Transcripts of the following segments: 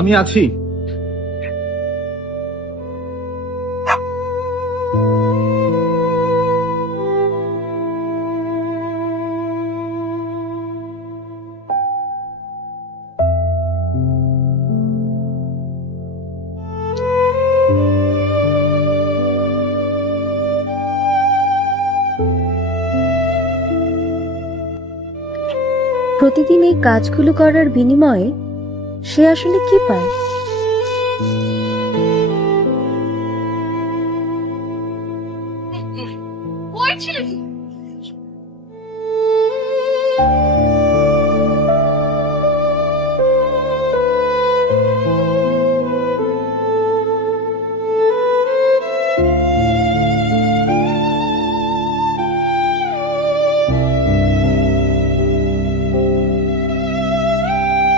আমি আছি। প্রতিদিন এই কাজগুলো করার বিনিময়ে সে আসলে কি পায়?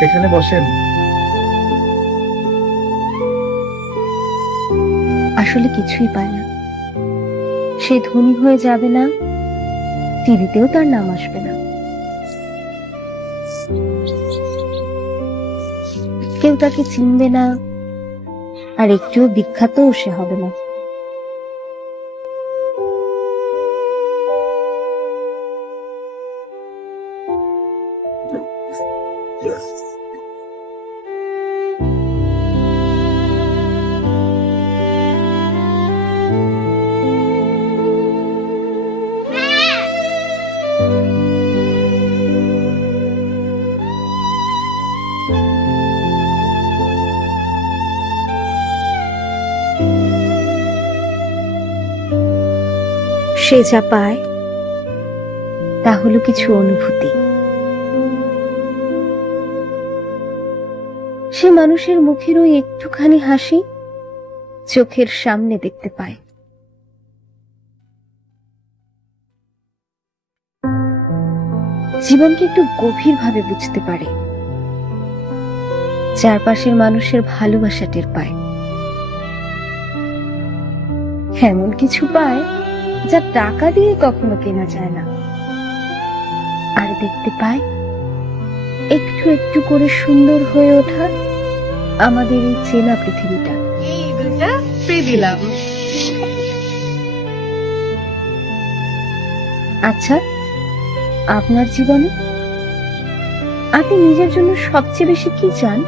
এখানে বসেন। আসলে কিছুই পায় না। সে ধনী হয়ে যাবে না, টিভিতেও তার নাম আসবে না, কেউ তাকে চিনবে না, আর একটুও বিখ্যাতও সে হবে না। সে যা পায় তা হলো কিছু অনুভূতি। সে মানুষের মুখের ওই একটুখানি হাসি চোখের সামনে দেখতে পায়। জীবনকে একটু গভীরভাবে বুঝতে পারে, চারপাশের মানুষের ভালোবাসা টের পায়। এমন কিছু পায় যা টাকা দিয়ে কখনো কেনা যায় না। আর দেখতে পায় একটু একটু করে সুন্দর হয়ে ওঠা আমাদের এই চেনা পৃথিবীটা। এই দুটা ফ্রি দিলাম। আচ্ছা, আপনার জীবনে আপনি নিজের জন্য সবচেয়ে বেশি কি চান?